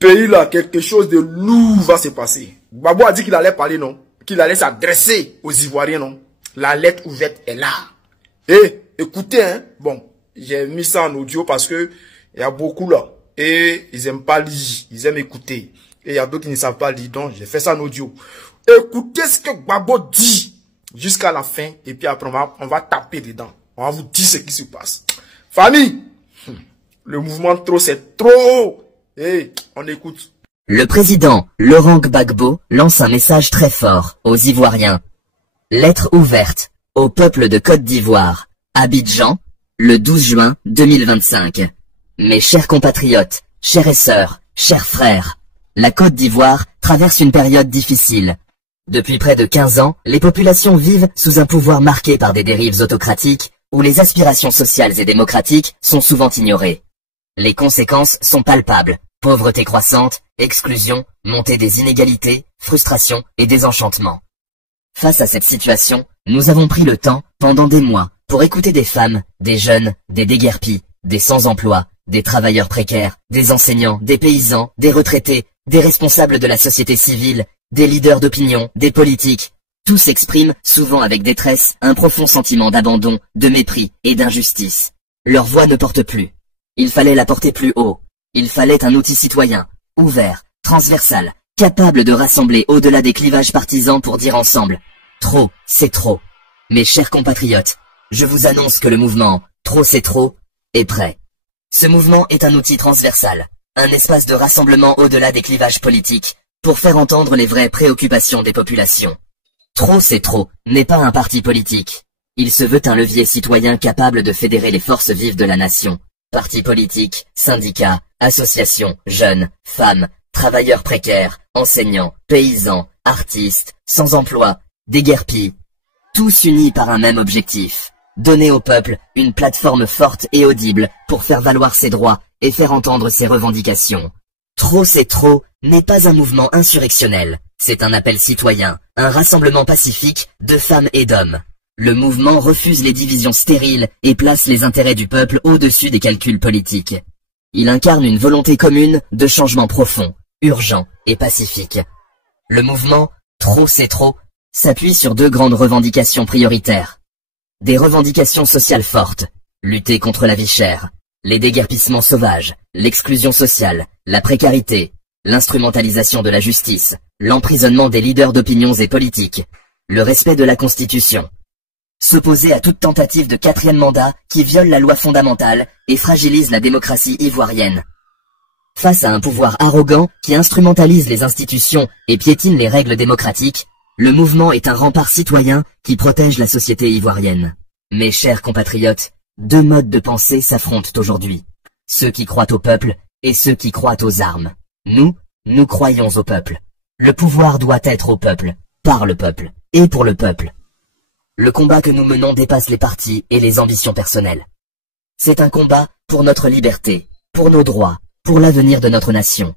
pays là, quelque chose de lourd va se passer. Gbagbo a dit qu'il allait parler, non? Qu'il allait s'adresser aux Ivoiriens, non? La lettre ouverte est là. Et écoutez, hein, bon, j'ai mis ça en audio parce que il y a beaucoup là. Et ils aiment pas lire, ils aiment écouter. Et il y a d'autres qui ne savent pas lire, donc j'ai fait ça en audio. Écoutez ce que Gbagbo dit jusqu'à la fin. Et puis après, on va taper dedans. On va vous dire ce qui se passe. Famille, le mouvement trop, c'est trop. Et on écoute. Le président Laurent Gbagbo lance un message très fort aux Ivoiriens. Lettre ouverte au peuple de Côte d'Ivoire, Abidjan, le 12 juin 2025. Mes chers compatriotes, chers sœurs, chers frères, la Côte d'Ivoire traverse une période difficile. Depuis près de 15 ans, les populations vivent sous un pouvoir marqué par des dérives autocratiques, où les aspirations sociales et démocratiques sont souvent ignorées. Les conséquences sont palpables. Pauvreté croissante, exclusion, montée des inégalités, frustration et désenchantement. Face à cette situation, nous avons pris le temps, pendant des mois, pour écouter des femmes, des jeunes, des déguerpis, des sans-emploi, des travailleurs précaires, des enseignants, des paysans, des retraités, des responsables de la société civile, des leaders d'opinion, des politiques. Tous expriment, souvent avec détresse, un profond sentiment d'abandon, de mépris et d'injustice. Leur voix ne porte plus. Il fallait la porter plus haut. Il fallait un outil citoyen, ouvert, transversal, capable de rassembler au-delà des clivages partisans pour dire ensemble « Trop, c'est trop ». Mes chers compatriotes, je vous annonce que le mouvement « Trop, c'est trop » est prêt. Ce mouvement est un outil transversal, un espace de rassemblement au-delà des clivages politiques, pour faire entendre les vraies préoccupations des populations. Trop, c'est trop n'est pas un parti politique. Il se veut un levier citoyen capable de fédérer les forces vives de la nation. Partis politiques, syndicats, associations, jeunes, femmes, travailleurs précaires, enseignants, paysans, artistes, sans emploi, déguerpis, tous unis par un même objectif, donner au peuple une plateforme forte et audible pour faire valoir ses droits et faire entendre ses revendications. Trop, c'est trop n'est pas un mouvement insurrectionnel, c'est un appel citoyen, un rassemblement pacifique de femmes et d'hommes. Le mouvement refuse les divisions stériles et place les intérêts du peuple au-dessus des calculs politiques. Il incarne une volonté commune de changement profond, urgent et pacifique. Le mouvement « Trop c'est trop » s'appuie sur deux grandes revendications prioritaires. Des revendications sociales fortes, lutter contre la vie chère, les déguerpissements sauvages, l'exclusion sociale, la précarité, l'instrumentalisation de la justice, l'emprisonnement des leaders d'opinions et politiques, le respect de la Constitution. S'opposer à toute tentative de quatrième mandat qui viole la loi fondamentale et fragilise la démocratie ivoirienne. Face à un pouvoir arrogant qui instrumentalise les institutions et piétine les règles démocratiques, le mouvement est un rempart citoyen qui protège la société ivoirienne. Mes chers compatriotes, deux modes de pensée s'affrontent aujourd'hui. Ceux qui croient au peuple et ceux qui croient aux armes. Nous croyons au peuple. Le pouvoir doit être au peuple, par le peuple et pour le peuple. Le combat que nous menons dépasse les partis et les ambitions personnelles. C'est un combat pour notre liberté, pour nos droits, pour l'avenir de notre nation.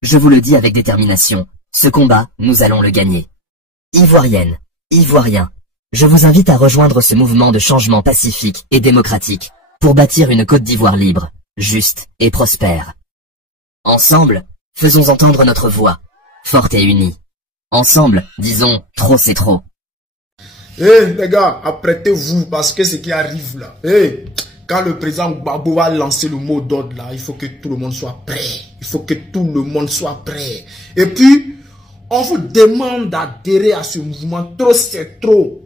Je vous le dis avec détermination, ce combat, nous allons le gagner. Ivoiriennes, Ivoiriens, je vous invite à rejoindre ce mouvement de changement pacifique et démocratique pour bâtir une Côte d'Ivoire libre, juste et prospère. Ensemble, faisons entendre notre voix, forte et unie. Ensemble, disons, trop c'est trop. Les gars, apprêtez-vous parce que ce qui arrive là. Quand le président Gbagbo va lancer le mot d'ordre là, il faut que tout le monde soit prêt. Il faut que tout le monde soit prêt. Et puis, on vous demande d'adhérer à ce mouvement. Trop, c'est trop.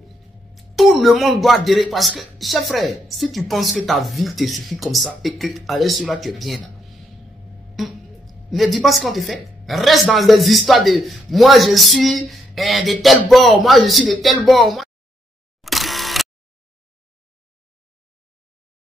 Tout le monde doit adhérer parce que, cher frère, si tu penses que ta vie te suffit comme ça et que à l'aise là tu es bien là, ne dis pas ce qu'on te fait. Reste dans les histoires de moi je suis de tel bord, moi je suis de tel bord.